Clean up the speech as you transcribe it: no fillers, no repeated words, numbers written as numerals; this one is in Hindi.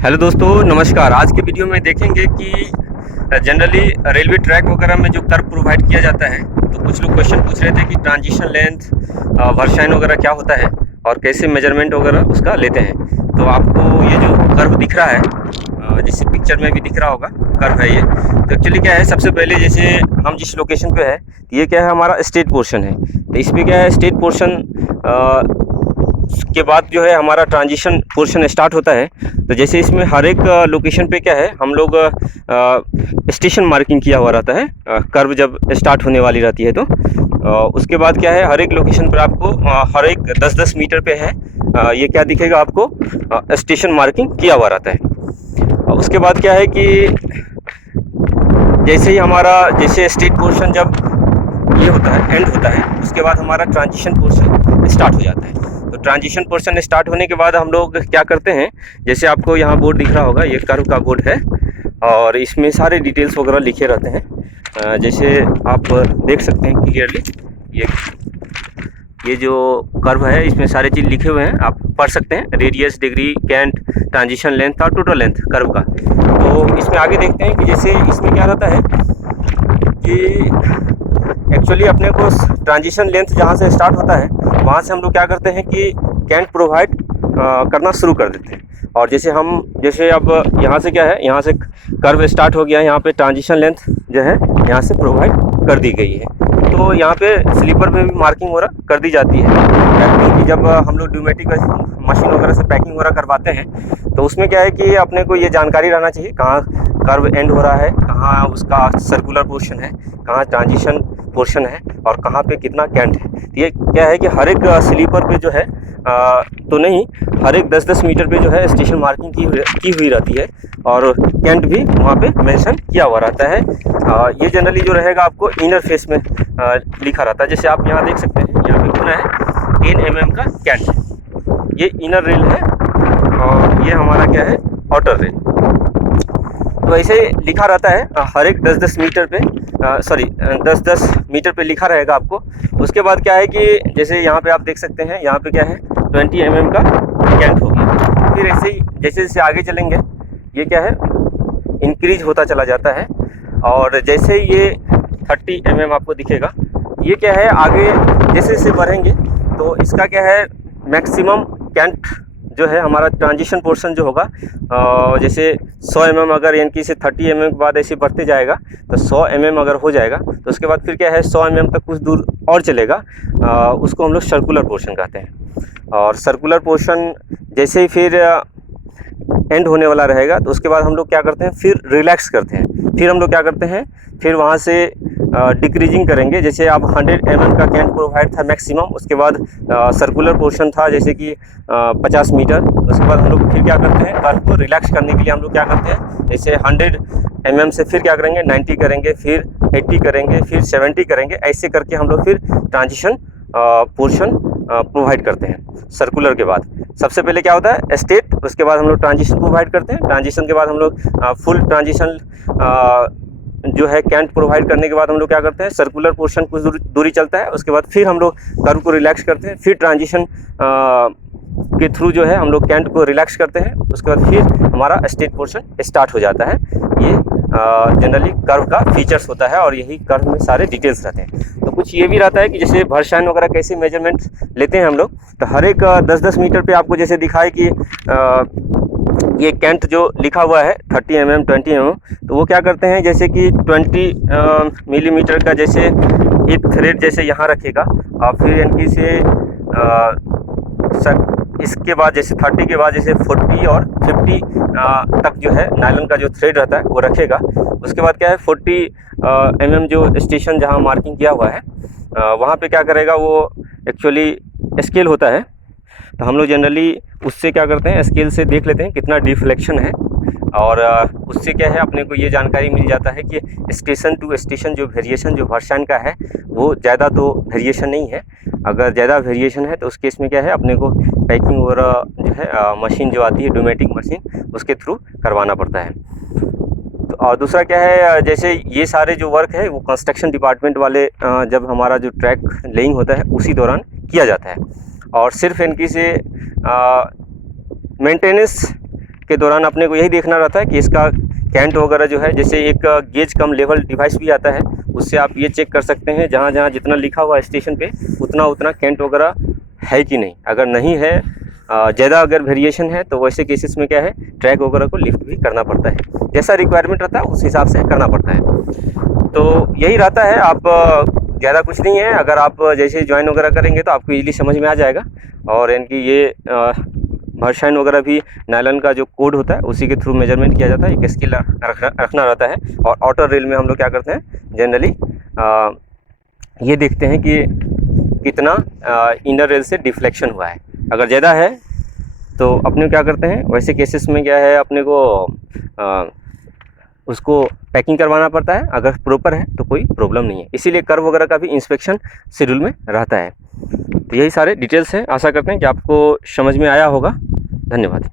हेलो दोस्तों, नमस्कार। आज के वीडियो में देखेंगे कि जनरली रेलवे ट्रैक वगैरह में जो कर्व प्रोवाइड किया जाता है, तो कुछ लोग क्वेश्चन पूछ रहे थे कि ट्रांजिशन लेंथ, वर्शाइन वगैरह क्या होता है और कैसे मेजरमेंट वगैरह उसका लेते हैं। तो आपको ये जो कर्व दिख रहा है, जैसे पिक्चर में भी दिख रहा होगा, कर्व है ये। तो एक्चुअली क्या है, सबसे पहले जैसे हम जिस लोकेशन पे है, ये क्या है, हमारा स्टेट पोर्शन है। तो इसमें क्या है, स्टेट पोर्शन के बाद जो है हमारा ट्रांजिशन पोर्शन स्टार्ट होता है। तो जैसे इसमें हर एक लोकेशन पे क्या है, हम लोग स्टेशन मार्किंग किया हुआ रहता है कर्व जब स्टार्ट होने वाली रहती है। तो उसके बाद क्या है, हर एक लोकेशन पर आपको हर एक 10-10 मीटर पे है, ये क्या दिखेगा आपको, स्टेशन मार्किंग किया हुआ रहता है। उसके बाद क्या है कि जैसे ही हमारा जैसे स्टेट पोर्शन जब ये होता है, एंड होता है, उसके बाद हमारा ट्रांजिशन पोर्शन स्टार्ट हो जाता है। तो ट्रांजिशन पोर्शन स्टार्ट होने के बाद हम लोग क्या करते हैं, जैसे आपको यहाँ बोर्ड दिख रहा होगा, ये कर्व का बोर्ड है और इसमें सारे डिटेल्स वगैरह लिखे रहते हैं। जैसे आप देख सकते हैं क्लियरली, ये जो कर्व है इसमें सारे चीज़ लिखे हुए हैं, आप पढ़ सकते हैं। Radius, degree, cant, transition length और टोटल लेंथ कर्व का। तो इसमें आगे देखते हैं कि जैसे इसमें क्या रहता है कि एक्चुअली अपने को ट्रांजिशन लेंथ जहाँ से स्टार्ट होता है, वहाँ से हम लोग क्या करते हैं कि कैंट प्रोवाइड करना शुरू कर देते हैं। और जैसे अब यहाँ से क्या है, यहाँ से कर्व स्टार्ट हो गया, यहाँ पे ट्रांजिशन लेंथ जो है यहाँ से प्रोवाइड कर दी गई है। तो यहाँ पे स्लीपर पे भी मार्किंग वगैरह कर दी जाती है, क्योंकि जब हम लोग ड्यूमेटिक मशीन वगैरह से पैकिंग वगैरह करवाते हैं, तो उसमें क्या है कि अपने को ये जानकारी रहना चाहिए कहाँ कर्व एंड हो रहा है, कहाँ उसका सर्कुलर पोर्शन है, कहाँ ट्रांजिशन पोर्शन है और कहाँ पे कितना कैंट है। तो ये क्या है कि हर एक स्लीपर पे जो है तो नहीं, हर एक 10-10 मीटर पे जो है स्टेशन मार्किंग की हुई रहती है और कैंट भी वहाँ पे मेंशन किया हुआ रहता है। ये जनरली जो रहेगा आपको इनर फेस में लिखा रहता है। जैसे आप यहाँ देख सकते हैं, यहाँ पे खुना है 10 mm का कैंट, ये इनर रेल है और ये हमारा क्या है, आउटर रेल। तो ऐसे लिखा रहता है हर एक 10-10 मीटर पे, 10-10 मीटर पे लिखा रहेगा आपको। उसके बाद क्या है कि जैसे यहाँ पे आप देख सकते हैं, यहाँ पे क्या है 20 mm का कैंट हो गया। फिर ऐसे ही जैसे जैसे आगे चलेंगे, ये क्या है, इंक्रीज होता चला जाता है और जैसे ये 30 mm आपको दिखेगा, ये क्या है, आगे जैसे जैसे बढ़ेंगे तो इसका क्या है, मैक्सिमम कैंट जो है हमारा ट्रांजिशन पोर्शन जो होगा, जैसे 100 mm अगर यानी से 30 mm के बाद ऐसे बढ़ते जाएगा, तो 100 mm अगर हो जाएगा तो उसके बाद फिर क्या है, 100 mm तक कुछ दूर और चलेगा, उसको हम लोग सर्कुलर पोर्शन कहते हैं। और सर्कुलर पोर्शन जैसे ही फिर एंड होने वाला रहेगा, तो उसके बाद हम लोग क्या करते हैं, फिर रिलैक्स करते हैं। फिर हम लोग क्या करते हैं, फिर वहाँ से डिक्रीजिंग करेंगे। जैसे आप 100 mm का कैंट प्रोवाइड था मैक्सिमम, उसके बाद सर्कुलर पोर्शन था जैसे कि 50 मीटर। उसके बाद हम लोग फिर क्या करते हैं, कर्व को रिलैक्स करने के लिए हम लोग क्या करते हैं, जैसे 100 mm से फिर क्या करेंगे, 90 करेंगे, फिर 80 करेंगे, फिर 70 करेंगे। ऐसे करके हम लोग फिर ट्रांजिशन पोर्शन प्रोवाइड करते हैं। सर्कुलर के बाद सबसे पहले क्या होता है, स्टेट, उसके बाद हम लोग ट्रांजिशन प्रोवाइड करते हैं। ट्रांजिशन के बाद हम लोग फुल ट्रांजिशन जो है कैंट प्रोवाइड करने के बाद हम लोग क्या करते हैं, सर्कुलर पोर्शन कुछ दूरी चलता है, उसके बाद फिर हम लोग कर्व को रिलैक्स करते हैं। फिर ट्रांजिशन के थ्रू जो है हम लोग कैंट को रिलैक्स करते हैं। उसके बाद फिर हमारा स्टेट पोर्शन स्टार्ट हो जाता है। ये जनरली कर्व का फीचर्स होता है और यही कर्व में सारे डिटेल्स रहते हैं। तो कुछ ये भी रहता है कि जैसे वर्शाइन वगैरह कैसे मेजरमेंट लेते हैं हम लोग, तो हर एक 10-10 मीटर पे आपको जैसे दिखाए कि ये कैंट जो लिखा हुआ है 30 mm 20 mm, तो वो क्या करते हैं, जैसे कि 20 मिलीमीटर का जैसे एक थ्रेड जैसे यहाँ रखेगा और फिर इनकी से इसके बाद जैसे 30 के बाद जैसे 40 और 50 तक जो है नायलॉन का जो थ्रेड रहता है वो रखेगा। उसके बाद क्या है, 40 mm जो स्टेशन जहाँ मार्किंग किया हुआ है, वहाँ पे क्या करेगा, वो एक्चुअली स्केल होता है। तो हम लोग जनरली उससे क्या करते हैं, स्केल से देख लेते हैं कितना डिफ्लेक्शन है और उससे क्या है, अपने को ये जानकारी मिल जाता है कि स्टेशन टू स्टेशन जो वेरिएशन जो वर्शाइन का है, वो ज़्यादा तो वेरिएशन नहीं है। अगर ज़्यादा वेरिएशन है तो उस केस में क्या है, अपने को पैकिंग वगैरह जो है मशीन जो आती है ड्यूमेटिक मशीन, उसके थ्रू करवाना पड़ता है। तो और दूसरा क्या है, जैसे ये सारे जो वर्क है वो कंस्ट्रक्शन डिपार्टमेंट वाले जब हमारा जो ट्रैक लेइंग होता है उसी दौरान किया जाता है। और सिर्फ इनकी से मेंटेनेंस के दौरान अपने को यही देखना रहता है कि इसका कैंट वगैरह जो है, जैसे एक गेज कम लेवल डिवाइस भी आता है, उससे आप ये चेक कर सकते हैं जहाँ जहाँ जितना लिखा हुआ है स्टेशन पे उतना कैंट वगैरह है कि नहीं। अगर नहीं है, ज़्यादा अगर वेरिएशन है, तो वैसे केसेस में क्या है, ट्रैक वगैरह को लिफ्ट भी करना पड़ता है। जैसा रिक्वायरमेंट रहता है उस हिसाब से करना पड़ता है। तो यही रहता है, आप ज़्यादा कुछ नहीं है। अगर आप जैसे ज्वाइन वगैरह करेंगे तो आपको ईज़िली समझ में आ जाएगा। और इनकी ये भरशाइन वगैरह भी नायलॉन का जो कोड होता है उसी के थ्रू मेजरमेंट किया जाता है, एक स्केल रखना रहता है। और आउटर रेल में हम लोग क्या करते हैं, जनरली ये देखते हैं कि कितना इनर रेल से डिफ्लेक्शन हुआ है। अगर ज़्यादा है तो अपने क्या करते हैं, वैसे केसेस में क्या है, अपने को उसको पैकिंग करवाना पड़ता है। अगर प्रॉपर है तो कोई प्रॉब्लम नहीं है, इसीलिए कर्व वगैरह का भी इंस्पेक्शन शेड्यूल में रहता है। तो यही सारे डिटेल्स हैं। आशा करते हैं कि आपको समझ में आया होगा। धन्यवाद।